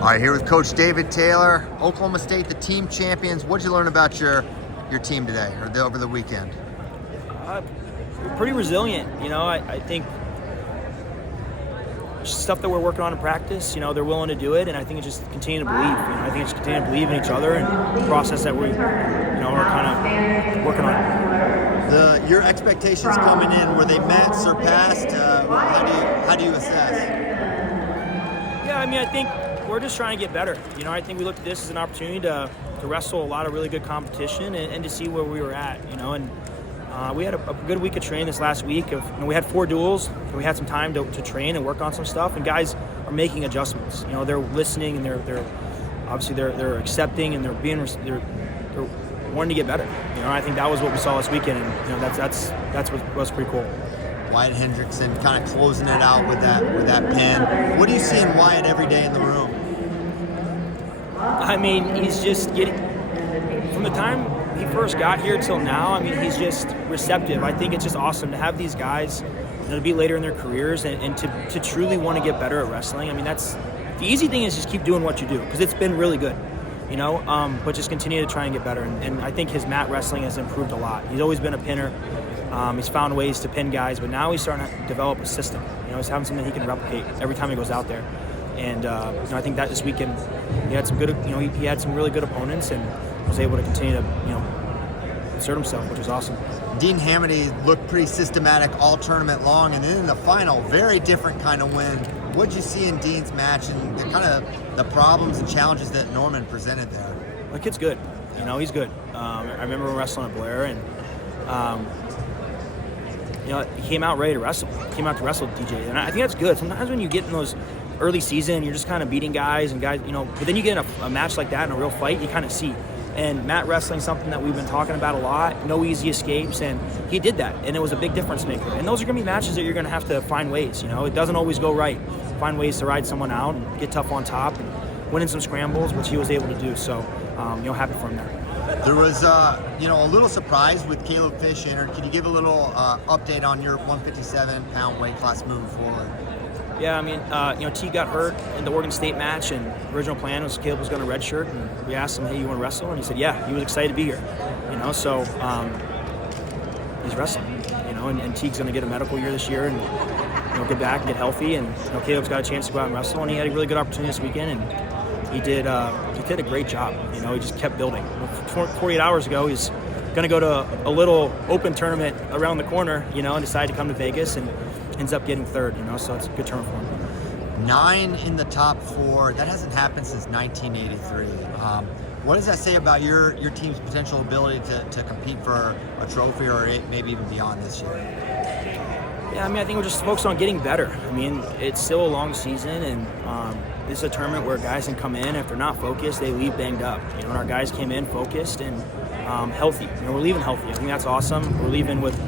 All right, here with Coach David Taylor, Oklahoma State, the team champions. What did you learn about your team today or over the weekend? Pretty resilient. I think stuff that we're working on in practice, they're willing to do it, and I think it's just continue to believe. I think it's continue to believe in each other and the process that we're kind of working on. Your expectations coming in, were they met, surpassed? How do you assess? Yeah, I think we're just trying to get better. I think we looked at this as an opportunity to wrestle a lot of really good competition and to see where we were at. We had a good week of training this last week. We had 4 duels, and we had some time to train and work on some stuff. And guys are making adjustments. They're listening, and they're obviously they're accepting, and they're wanting to get better. I think that was what we saw this weekend, and that's what was pretty cool. Wyatt Hendrickson kind of closing it out with that pin. What do you see in Wyatt every day in the room? He's just getting, from the time he first got here till now, he's just receptive. I think it's just awesome to have these guys, to be later in their careers and to truly want to get better at wrestling. That's the easy thing is just keep doing what you do, because it's been really good, but just continue to try and get better. And I think his mat wrestling has improved a lot. He's always been a pinner. He's found ways to pin guys, but now he's starting to develop a system. He's having something he can replicate every time he goes out there. And I think that this weekend he had some good, he had some really good opponents and was able to continue to, insert himself, which was awesome. Dean Hamady looked pretty systematic all tournament long, and then in the final, very different kind of win. What did you see in Dean's match and the problems and challenges that Norman presented there? The kid's good. He's good. I remember wrestling at Blair, and he came out ready to wrestle. He came out to wrestle with DJ, and I think that's good. Sometimes when you get in those early season, you're just kind of beating guys, but then you get in a match like that in a real fight, you kind of see. And mat wrestling is something that we've been talking about a lot. No easy escapes, and he did that, and it was a big difference maker. And those are going to be matches that you're going to have to find ways. It doesn't always go right. Find ways to ride someone out and get tough on top and win in some scrambles, which he was able to do. So, happy for him there. There was, a little surprise with Caleb Fish entered. Could you give a little update on your 157-pound weight class moving forward? Yeah, T got hurt in the Oregon State match, and the original plan was Caleb was going to redshirt, and we asked him, hey, you want to wrestle? And he said, yeah, he was excited to be here, so he's wrestling, and Teague's going to get a medical year this year and, get back and get healthy, and, Caleb's got a chance to go out and wrestle, and he had a really good opportunity this weekend, and he did a great job, he just kept building. 48 hours ago, he's going to go to a little open tournament around the corner, and decided to come to Vegas, and ends up getting third, so it's a good turn for him. 9 in the top 4. That hasn't happened since 1983. What does that say about your team's potential ability to compete for a trophy or maybe even beyond this year? Yeah, I think we're just focused on getting better. It's still a long season, and this is a tournament where guys can come in. If they're not focused, they leave banged up. And our guys came in focused and healthy. We're leaving healthy. I think that's awesome. We're leaving with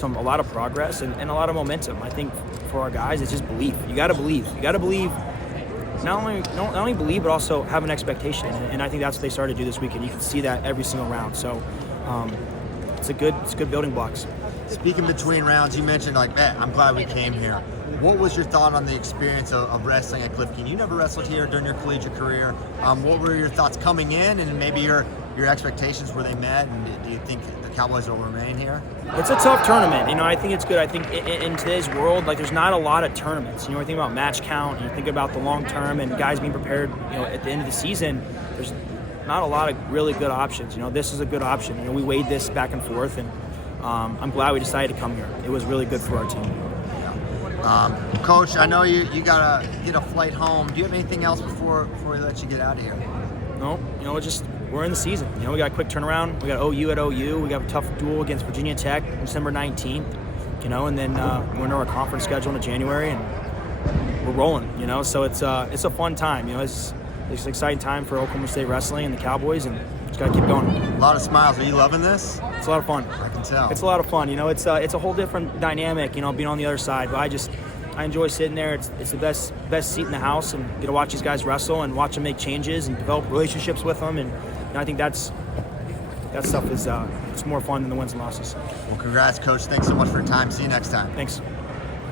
a lot of progress and a lot of momentum. I think for our guys, it's just belief. You got to believe. You got to believe. Not only believe, but also have an expectation. And I think that's what they started to do this weekend. You can see that every single round. So it's good building blocks. Speaking between rounds, you mentioned I'm glad we came here. What was your thought on the experience of wrestling at Cliff King? You never wrestled here during your collegiate career. What were your thoughts coming in, and maybe your expectations, were they met? And do you think the Cowboys will remain here? It's a tough tournament. I think it's good. I think in today's world, there's not a lot of tournaments. You think about match count, and you think about the long term and guys being prepared. At the end of the season, there's not a lot of really good options. This is a good option. We weighed this back and forth, and I'm glad we decided to come here. It was really good for our team. Coach, I know you gotta get a flight home. Do you have anything else before we let you get out of here? No, we're in the season. We got a quick turnaround. We got OU at OU. We got a tough duel against Virginia Tech December 19th. And then we're into our conference schedule in January, and we're rolling. So it's a fun time. It's an exciting time for Oklahoma State wrestling and the Cowboys, and just gotta keep going. A lot of smiles. Are you loving this? It's a lot of fun. I can tell. It's a lot of fun. It's a whole different dynamic. Being on the other side. But I enjoy sitting there. It's the best seat in the house, and get to watch these guys wrestle and watch them make changes and develop relationships with them. And I think that stuff is it's more fun than the wins and losses. Well, congrats, Coach. Thanks so much for your time. See you next time. Thanks.